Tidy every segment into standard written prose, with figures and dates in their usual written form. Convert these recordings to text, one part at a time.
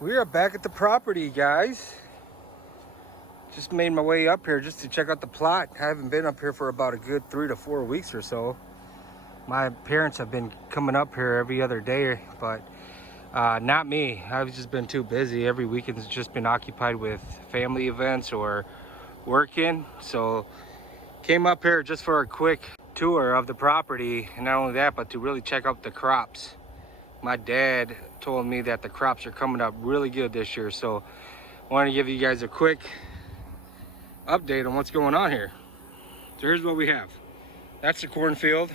We are back at the property, guys. Just made my way up here just to check out the plot. I haven't been up here for about a good 3 to 4 weeks or so. My parents have been coming up here every other day, but not me. I've just been too busy. Every weekend's just been occupied with family events or working. So came up here just for a quick tour of the property, and not only that, but to really check out the crops. My dad told me that the crops are coming up really good this year, so I want to give you guys a quick update on what's going on here. So here's what we have. That's the cornfield.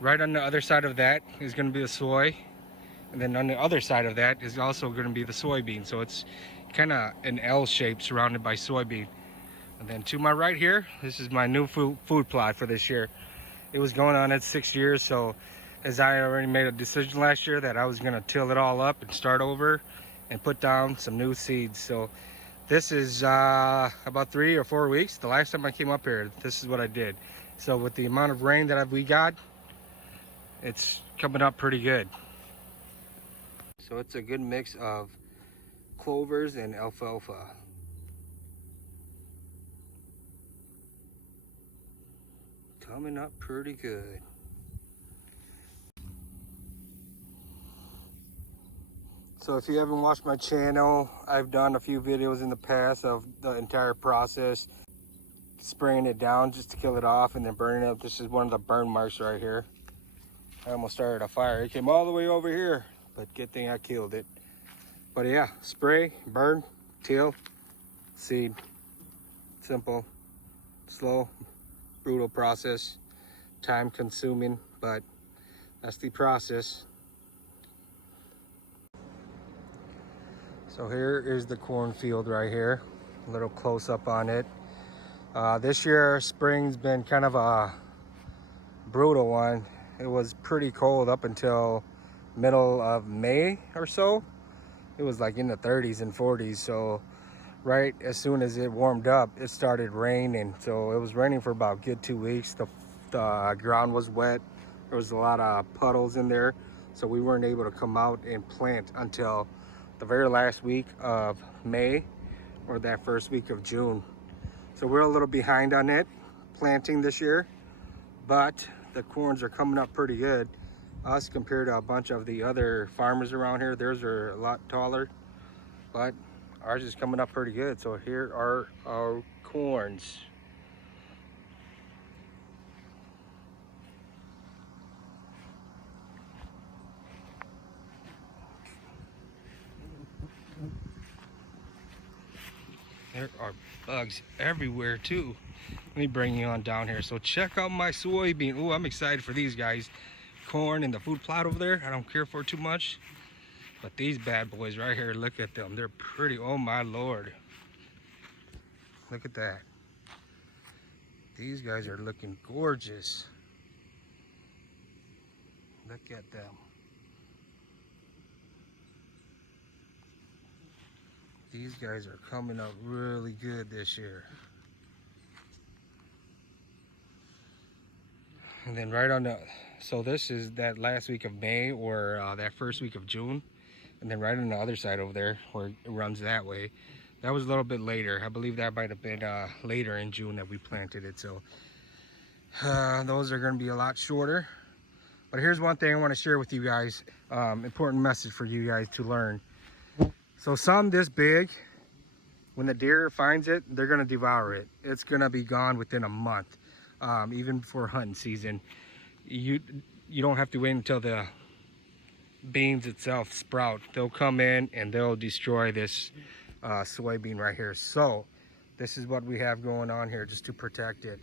Right on the other side of that is going to be the soy, and then on the other side of that is also going to be the soybean. So it's kind of an L shape surrounded by soybean. And then to my right here, this is my new food plot for this year. It was going on at 6 years, so as I already made a decision last year that I was going to till it all up and start over and put down some new seeds. So this is about 3 or 4 weeks. The last time I came up here, this is what I did. So with the amount of rain that we got, it's coming up pretty good. So it's a good mix of clovers and alfalfa. Coming up pretty good. So if you haven't watched my channel, I've done a few videos in the past of the entire process, spraying it down just to kill it off and then burning it up. This is one of the burn marks right here. I almost started a fire. It came all the way over here, but good thing I killed it. But yeah, spray, burn, till, seed. Simple, slow, brutal process, time consuming, but that's the process. So here is the cornfield right here, a little close up on it. This year, spring's been kind of a brutal one. It was pretty cold up until middle of May or so. It was like in the 30s and 40s. So right as soon as it warmed up, it started raining. So it was raining for about a good 2 weeks. The ground was wet. There was a lot of puddles in there. So we weren't able to come out and plant until the very last week of May or that first week of June. So we're a little behind on it, planting this year, but the corns are coming up pretty good. Us compared to a bunch of the other farmers around here, theirs are a lot taller, but ours is coming up pretty good. So here are our corns. There are bugs everywhere too. Let me bring you on down here. So check out my soybean. Oh, I'm excited for these guys. Corn and the food plot over there, I don't care for too much. But these bad boys right here, look at them. They're pretty, oh my Lord. Look at that. These guys are looking gorgeous. Look at them. These guys are coming up really good this year. And then right on the, so this is that last week of May or that first week of June. And then right on the other side over there where it runs that way, that was a little bit later. I believe that might have been later in June that we planted it. So those are going to be a lot shorter. But here's one thing I want to share with you guys. Important message for you guys to learn. So some this big, when the deer finds it, they're going to devour it. It's going to be gone within a month. Even before hunting season. You don't have to wait until the beans itself sprout. They'll come in and they'll destroy this soybean right here. So this is what we have going on here just to protect it.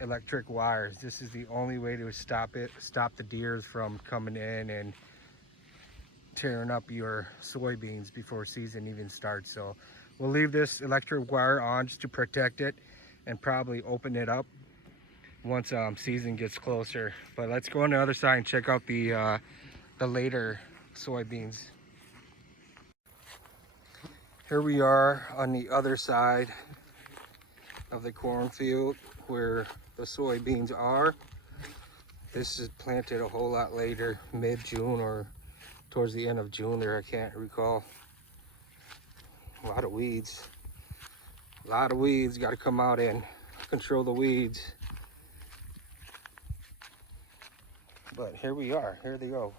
Electric wires. This is the only way to stop it, stop the deers from coming in and tearing up your soybeans before season even starts. So we'll leave this electric wire on just to protect it and probably open it up once season gets closer. But let's go on the other side and check out the later soybeans. Here we are on the other side of the cornfield where the soybeans are. This is planted a whole lot later, mid-June or towards the end of June there, I can't recall. A lot of weeds. A lot of weeds. Got to come out and control the weeds. But here we are. Here they go.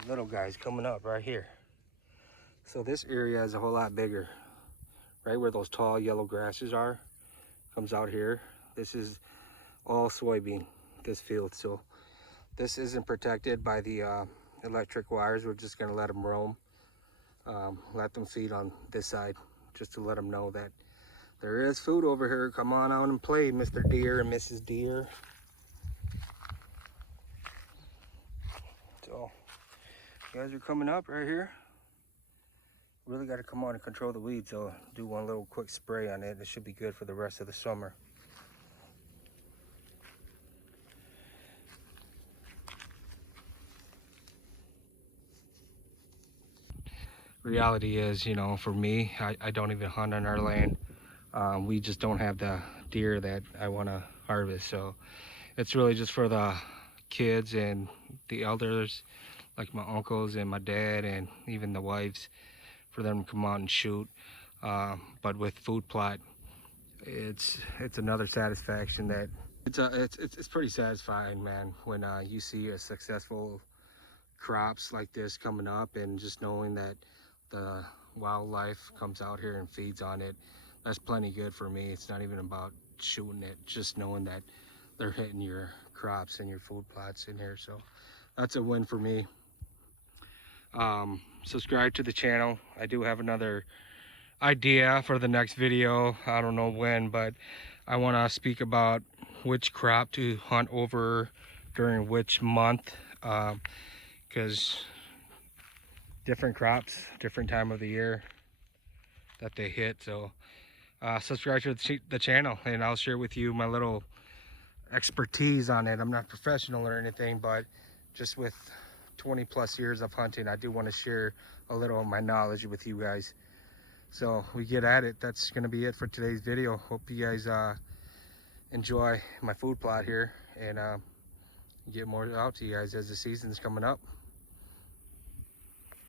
The little guys coming up right here. So this area is a whole lot bigger. Right where those tall yellow grasses are. Comes out here. This is all soybean, this field. So this isn't protected by the electric wires. We're just going to let them roam. Let them feed on this side, just to let them know that there is food over here. Come on out and play, Mr. Deer and Mrs. Deer. So you guys are coming up right here. Really got to come on and control the weeds. So do one little quick spray on it. It should be good for the rest of the summer. Reality is, you know, for me, I don't even hunt on our land. We just don't have the deer that I want to harvest. So it's really just for the kids and the elders, like my uncles and my dad and even the wives, for them to come out and shoot. But with food plot, it's another satisfaction that it's pretty satisfying, man, when you see a successful crops like this coming up, and just knowing that the wildlife comes out here and feeds on it. That's plenty good for me. It's not even about shooting it, just knowing that they're hitting your crops and your food plots in here. So that's a win for me. Subscribe to the channel. I do have another idea for the next video. I don't know when, but I want to speak about which crop to hunt over during which month, because different crops, different time of the year that they hit. So subscribe to the channel, and I'll share with you my little expertise on it. I'm not professional or anything, but just with 20 plus years of hunting, I do want to share a little of my knowledge with you guys. So we get at it. That's going to be it for today's video. Hope you guys enjoy my food plot here, and get more out to you guys as the season's coming up.